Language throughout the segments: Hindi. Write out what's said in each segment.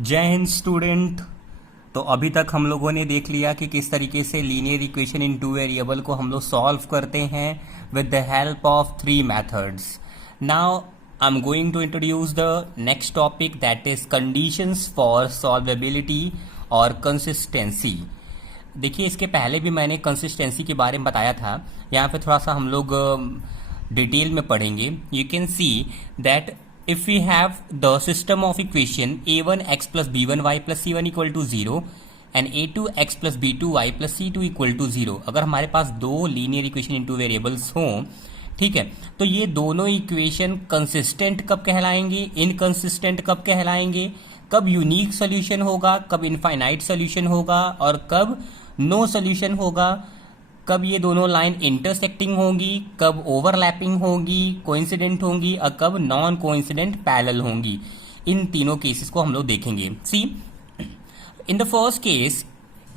जय हिंद स्टूडेंट। तो अभी तक हम लोगों ने देख लिया कि किस तरीके से linear equation in two variable को हम लोग सॉल्व करते हैं with the help of three methods. Now I am going to introduce the next topic that is conditions for solvability और कंसिस्टेंसी। देखिए, इसके पहले भी मैंने कंसिस्टेंसी के बारे में बताया था। यहाँ पे थोड़ा सा हम लोग डिटेल में पढ़ेंगे। You can see that if we have the system of equation a1x plus b1y plus c1 equal to 0 and a2x plus b2y plus c2 equal to 0, अगर हमारे पास दो लीनियर इक्वेशन इनटू वेरिएबल्स हों, ठीक है, तो ये दोनों इक्वेशन कंसिस्टेंट कब कहलाएंगे, इनकंसिस्टेंट कब कहलाएंगे, कब यूनिक सोल्यूशन होगा, कब इनफाइनाइट सोल्यूशन होगा और कब नो सोल्यूशन होगा, कब ये दोनों लाइन इंटरसेक्टिंग होंगी, कब ओवरलैपिंग होंगी, कोइंसिडेंट होंगी और कब नॉन कोइंसिडेंट पैरेलल होंगी। इन तीनों केसेस को हम लोग देखेंगे। See, in the first case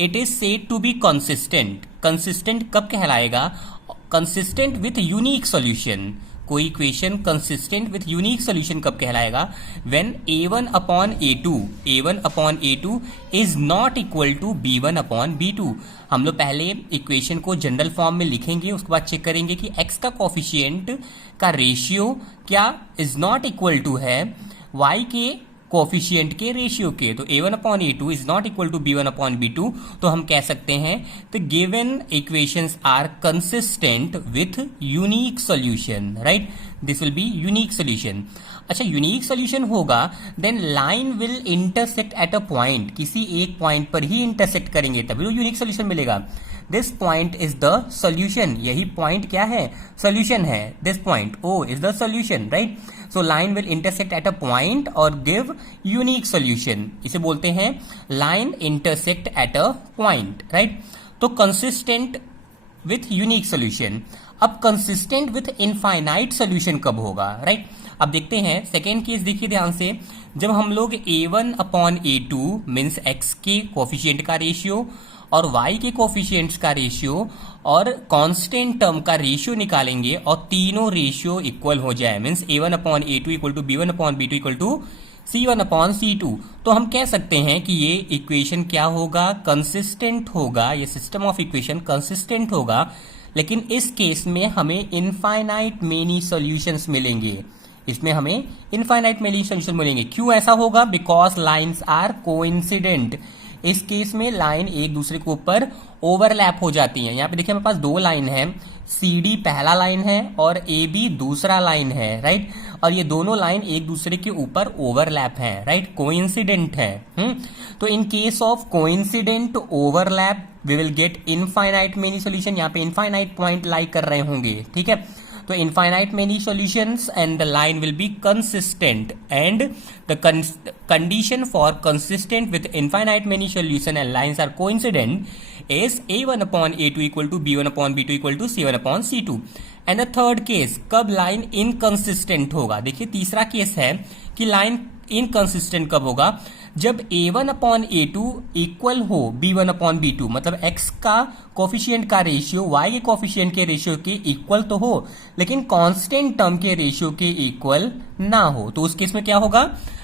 it is said to be consistent. Consistent कब कहलाएगा? Consistent with unique solution. कोई equation consistent with unique solution कब कहलाएगा? When a1 upon a2 is not equal to b1 upon b2। हम लोग पहले इक्वेशन को जनरल फॉर्म में लिखेंगे, उसके बाद चेक करेंगे कि x का कोफिशिएंट का रेशियो क्या इज नॉट इक्वल टू है y के कोफिशिएंट के रेशियो के। तो a1 upon a2 is not equal to b1 upon b2, तो हम कह सकते हैं the given equations are consistent with unique solution, right? This will be unique solution. अच्छा, यूनिक सॉल्यूशन होगा then line will intersect at a point. किसी एक पॉइंट पर ही इंटरसेक्ट करेंगे तभी वो यूनिक सॉल्यूशन मिलेगा। This point is the solution. यही पॉइंट क्या है? सॉल्यूशन है। This point O is the solution, right? So line will intersect at a point और गिव यूनिक सॉल्यूशन। इसे बोलते हैं line intersect at a point, right? तो कंसिस्टेंट विथ यूनिक सॉल्यूशन। अब कंसिस्टेंट विथ इनफाइनाइट सॉल्यूशन कब होगा, राइट? अब देखते हैं सेकेंड केस। देखिए ध्यान से, जब हम लोग a1 upon a2 means x के कोफिशिएंट का रेशियो और y के कोफिशिएंट्स का रेशियो और कांस्टेंट टर्म का रेशियो निकालेंगे और तीनों रेशियो इक्वल हो जाए, means a1 upon a2 equal to b1 upon b2 equal to c1 upon c2, तो हम कह सकते हैं कि ये इक्वेशन क्या होगा? कंसिस्टेंट होगा। ये सिस्टम ऑफ इक्वेशन कंसिस्टेंट होगा। लेकिन इस केस में हमें इनफाइनाइट मेनी सॉल्यूशंस मिलेंगे। इसमें हमें इनफाइनाइट मेनी सॉल्यूशन मिलेंगे। क्यों ऐसा होगा? Because lines are coincident. इस केस में लाइन एक दूसरे के ऊपर ओवरलैप हो जाती हैं। यहाँ पे देखिए, हमारे पास दो लाइन है, CD पहला लाइन है और AB दूसरा लाइन है, राइट? और ये दोनों लाइन एक दूसरे के ऊपर ओवरलैप है, राइट? कोइंसिडेंट है। तो in case of coincident overlap we will get infinite many solution. यहाँ पे इनफाइनाइट पॉइंट लाई कर रहे होंगे, ठीक है? तो infinite many solutions and the line will be consistent, and the condition for consistent with infinite many solution and lines are coincident is a1 upon a2 equal to b1 upon b2 equal to c1 upon c2। and the third case, कब लाइन इनकंसिस्टेंट होगा? देखिए, तीसरा केस है कि लाइन इनकंसिस्टेंट कब होगा? जब a1 अपॉन a2 इक्वल हो b1 अपॉन b2, मतलब x का कोफिशिएंट का रेशियो y के कोफिशिएंट के रेशियो के इक्वल तो हो, लेकिन कांस्टेंट टर्म के रेशियो के इक्वल ना हो। तो उस केस में क्या होगा?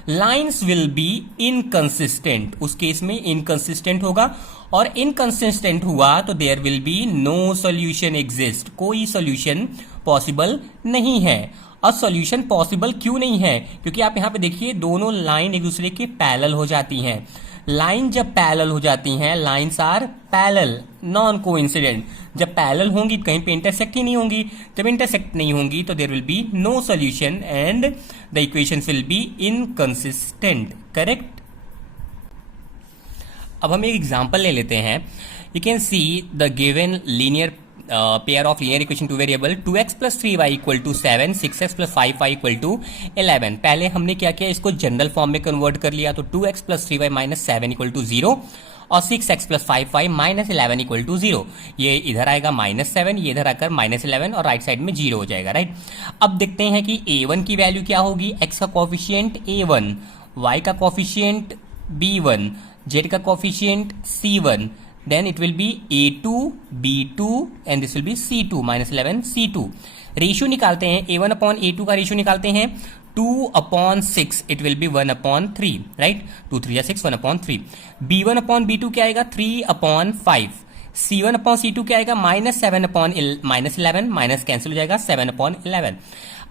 Lines will be inconsistent. उस केस में इनकंसिस्टेंट होगा, और इनकंसिस्टेंट हुआ तो there will be no solution exist. कोई सॉल्यूशन पॉसिबल नहीं है। अब सॉल्यूशन पॉसिबल क्यों नहीं है? क्योंकि आप यहाँ पे देखिए, दोनों लाइन एक दूसरे के पैरेलल हो जाती हैं। लाइन जब पैरेलल हो जाती हैं, lines are parallel, non coincident. जब पैरेलल होंगी कहीं पे इंटरसेक्ट ही नहीं होंगी। जब इंटरसेक्ट नहीं होंगी तो there will be no solution and the equations will be inconsistent, correct? अब हम एक एग्जांपल ले लेते हैं। You can see the given linear pair of linear equation two variable 2x plus 3y equal to 7, 6x plus 5y equal to 11। पहले हमने क्या किया? इसको जनरल फॉर्म में कन्वर्ट कर लिया। तो 2x plus 3y minus 7 equal to 0 और 6x plus 5y minus 11 equal to 0। ये इधर आएगा -7, ये इधर आकर -11 और राइट साइड में 0 हो जाएगा, राइट? अब देखते हैं कि a1 की वैल्यू क्या होगी। x का कोफिशिएंट a1, y का कोफिशिएंट b1, z का coefficient c1, then it will be a2 b2 and this will be c2 -11 c2। Ratio निकालते हैं, a1 अपॉन a2 का रेशियो निकालते हैं 2/6 it will be 1/3, right? 2 3 6, 1/3. B1/B2 क्या आएगा? 3/5. C1/C2 क्या आएगा? -7/11, माइनस कैंसिल हो जाएगा 7/11.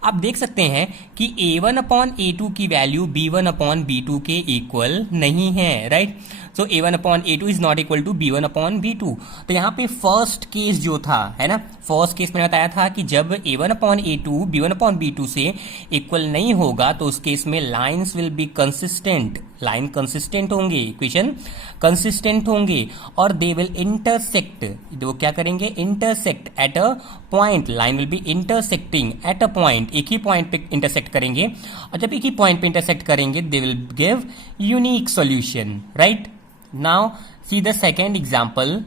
आप देख सकते हैं कि A1/A2 की वैल्यू B1/B2 के इक्वल नहीं है, right? So A1/A2 is not equal to B1/B2. तो यहाँ पे फर्स्ट केस जो था, है ना, फर्स्ट केस में बताया था कि जब A1/A2 B1/B2 से इक्वल नहीं होगा तो उस केस में lines will be consistent, line consistent होंगे, इक्वेशन कंसिस्टेंट होंगे, और दे विल इंटरसेक्ट. वो क्या करेंगे? Intersect at a point. Line will be intersecting at a point. एक ही पॉइंट पे इंटरसेक्ट करेंगे, और जब एक ही पॉइंट पे इंटरसेक्ट करेंगे they will give unique solution, right? Now see the second example.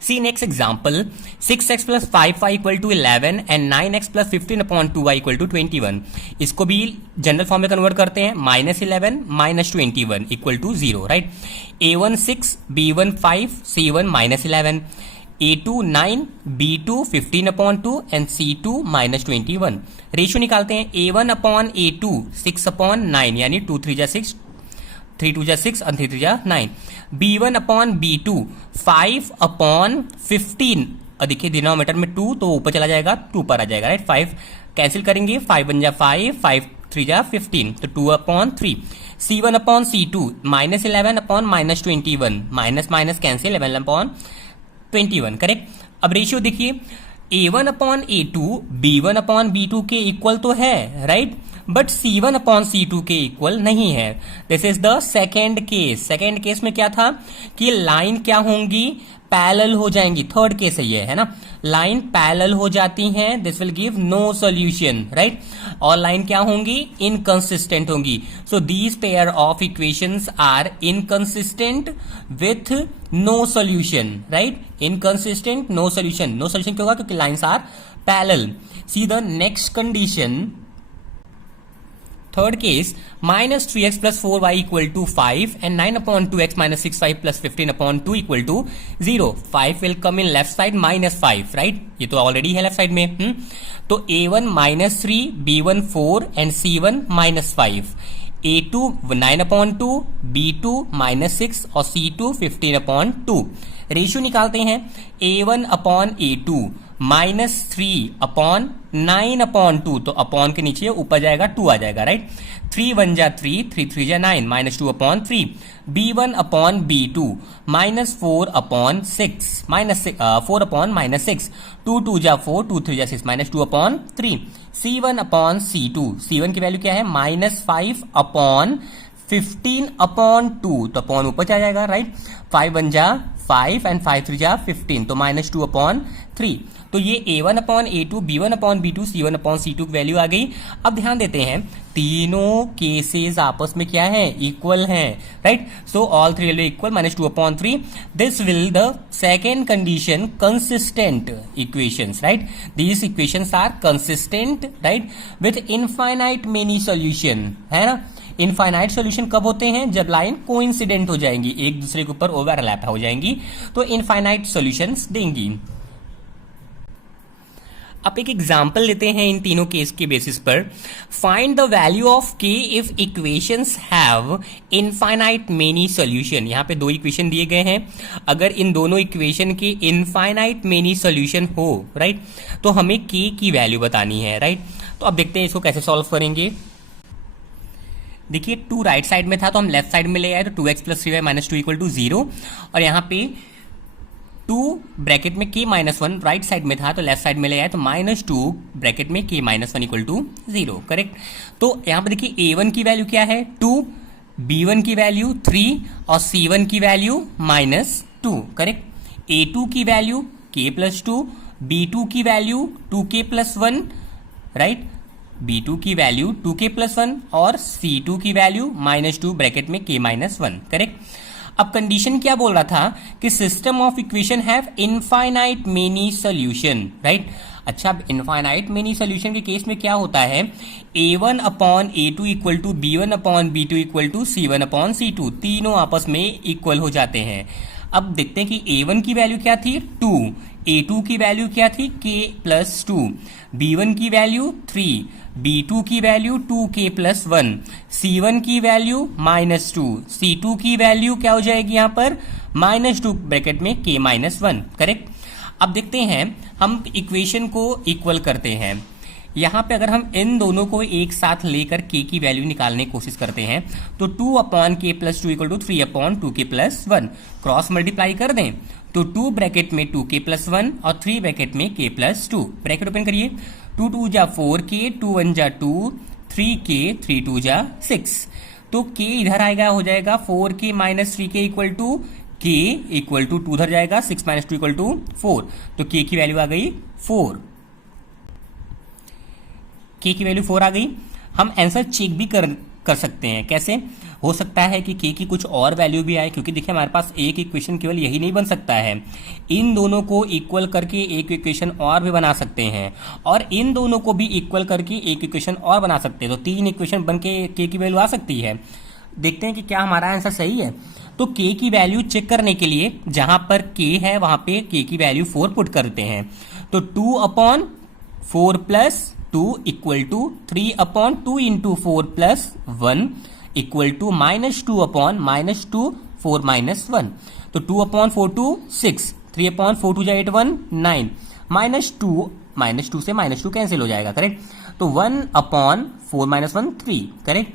See next example. 6x plus 5y equal to 11 and 9x plus 15/2y equal to 21. इसको भी जनरल फॉर्म में कन्वर्ट करते हैं. -11 -21 equal to 0, right? A1 6, B1 5, C1 -11, A2 9, B2 15/2 and C2 -21. Ratio निकालते हैं. A1/A2 6/9 यानी 2 3 6, 3 2 6 और 3 3 9. B1/B2 5/15. और देखिए डिनोमिनेटर में 2 तो ऊपर चला जाएगा, 2 पर आ जाएगा, राइट? 5 कैंसिल करेंगे, 5 बन जा 5, 5 3 जा 15, तो 2/3. C1/C2 -11/-21, minus minus cancel, 11/21, correct? अब रेशियो देखिए, A1/A2 B1/B2 के इक्वल तो है, राइट? बट C1/C2 के इक्वल नहीं है. This is the second case. Second case में क्या था कि लाइन क्या होंगी? पैरेलल हो जाएंगी. थर्ड केस है ये, है ना? लाइन पैरेलल हो जाती हैं, this will give no solution, right? और लाइन क्या होंगी? इनकंसिस्टेंट होंगी. So these pair of equations are inconsistent with no solution, right? Inconsistent, no solution. No solution क्यों होगा? क्योंकि lines are parallel. See the next condition. Third case, -3x plus 4y equal to 5 and 9/2x minus 6y plus 15/2 equal to 0. 5 will come in left side, -5, right? ये तो ऑलरेडी है लेफ्ट साइड में. तो A1 -3, B1 4 and C1 -5. A2 9/2, B2 -6 और C2 15/2. रेशियो निकालते हैं. A1/A2 -3/9/2, तो अपॉन के नीचे ऊपर जाएगा 2 आ जाएगा, राइट? 3 1 जा 3, 3 3 जा 9, -2/3. B1/B2 -4/6, -4/-6, 2 2 जा 4, 2 3 जा 6, -2/3. C1/C2, C1 की वैल्यू क्या है? -5/15/2, तो अपॉन ऊपर आ जाएगा, राइट? 5 1 जा 5 एंड 5 3 जा 15, तो -2/3. तो ये A1/A2 B1/B2 C1/C2 की वैल्यू आ गई. अब ध्यान देते हैं, तीनों केसेस आपस में क्या है? इक्वल हैं, right? So all three will be equal, -2/3. This will the second condition consistent equations, right? These equations are consistent, right? With infinite many solution, है ना? इनफाइनाइट सॉल्यूशन कब होते हैं? जब लाइन कोइंसिडेंट हो जाएंगी, एक दूसरे के ऊपर ओवरलैप हो जाएंगी, तो इनफाइनाइट सॉल्यूशंस देंगी. अब एक एग्जाम्पल लेते हैं इन तीनों केस के बेसिस पर. Find the value of k if equations have infinite many solution. यहाँ पे दो इक्वेशन दिए गए हैं. अगर इन दोनों इक्वेशन के इनफाइनाइट मेनी सॉल्यूशन हो, राइट, तो हमें k की वैल्यू बतानी है, राइट? तो अब देखते हैं इसको कैसे सॉल्व करेंगे. देखिए 2 राइट साइड में था तो हम लेफ्ट साइड में ले आए, तो 2x plus 3y minus 2 equal to 0. और यहाँ पे 2 ब्रैकेट में k माइनस 1 राइट साइड में था तो लेफ्ट साइड में ले आए, तो -2 ब्रैकेट में k minus 1 equal to 0, correct? तो यहाँ पे देखिए A1 की वैल्यू क्या है? 2, B1 की वैल्यू 3 और C1 की वैल्यू -2, करेक्ट? A2 की वैल्यू k प्लस 2, B2 की value 2k plus 1, right? B2 की वैल्यू 2k प्लस 1 और C2 की वैल्यू -2 ब्रैकेट में k माइनस 1, करेक्ट? अब कंडीशन क्या बोल रहा था कि system of equation have infinite many solution, right? अच्छा, अब इनफाइनाइट मेनी सॉल्यूशन के केस में क्या होता है? A1/A2 equal to B1/B2 equal to C1/C2, तीनों आपस में इक्वल हो जाते हैं. अब देखते हैं कि A1 की वैल्यू क्या थी? 2, A2 की वैल्यू क्या थी, k प्लस 2, B1 की वैल्यू 3, B2 की वैल्यू 2k प्लस 1, C1 की वैल्यू -2, C2 की वैल्यू क्या हो जाएगी यहां पर -2 ब्रैकेट में k -1, करेक्ट। अब देखते हैं हम इक्वेशन को इक्वल करते हैं। यहां पे अगर हम इन दोनों को एक साथ लेकर k की वैल्यू निकालने की कोशिश करते हैं तो 2/k plus 2 equal to 3/2k plus 1, cross multiply कर दें तो 2 ब्रैकेट में 2k प्लस 1 और 3 ब्रैकेट में k प्लस 2, ब्रैकेट ओपन करिए, 2 2 जा 4k, 2 1 जा 2, 3k, 3 2 जा 6, तो k इधर आएगा, हो जाएगा 4k minus 3k equal to k equal to 2 उधर जाएगा, 6 माइनस 2 इक्वल टू 4, तो k की वैल्यू आ गई 4, k की वैल्यू 4 आ गई। हम आंसर चेक भी कर सकते हैं, कैसे हो सकता है कि k की कुछ और वैल्यू भी आए, क्योंकि देखिए हमारे पास एक इक्वेशन केवल यही नहीं बन सकता है, इन दोनों को इक्वल करके एक इक्वेशन और भी बना सकते हैं और इन दोनों को भी इक्वल करके एक इक्वेशन और बना सकते हैं, तो 3 इक्वेशन बन के k की वैल्यू आ सकती है। देखते हैं कि क्या हमारा आंसर सही है। तो k की वैल्यू चेक करने के लिए जहां पर k है वहां पे k की वैल्यू 4 पुट करते हैं, तो 2/4 plus 2 equal to 3/2 into 4 plus 1 equal to -2/-2 4 -1, तो 2/4 2 6, 3/4 2 8 1 9, -2 से -2 कैंसिल हो जाएगा, करेक्ट। तो 1/4 -1 3, करेक्ट।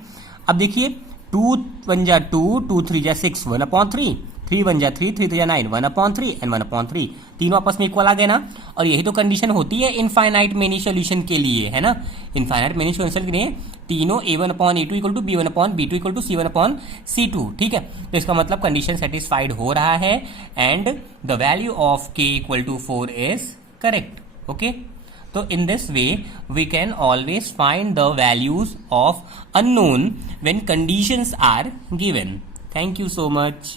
अब देखिए 2 1 जा 2, 2 3 जा 6, 1/3, 3 1 जा 3, 3 3 जा 9, 1/3 एंड 1/3, तीनों आपस में इक्वल आ गए ना। और यही तो कंडीशन होती है इनफाइनाइट मेनी सॉल्यूशन के लिए, है ना। इनफाइनाइट मेनी सॉल्यूशन के लिए तीनों a1/a2 equal to b1/b2 equal to c1/c2, ठीक है। तो इसका मतलब कंडीशन सेटिस्फाइड हो रहा है and the value of k equal to 4 is correct, okay. तो in this way we can always find the values of unknown when conditions are given. Thank you so much.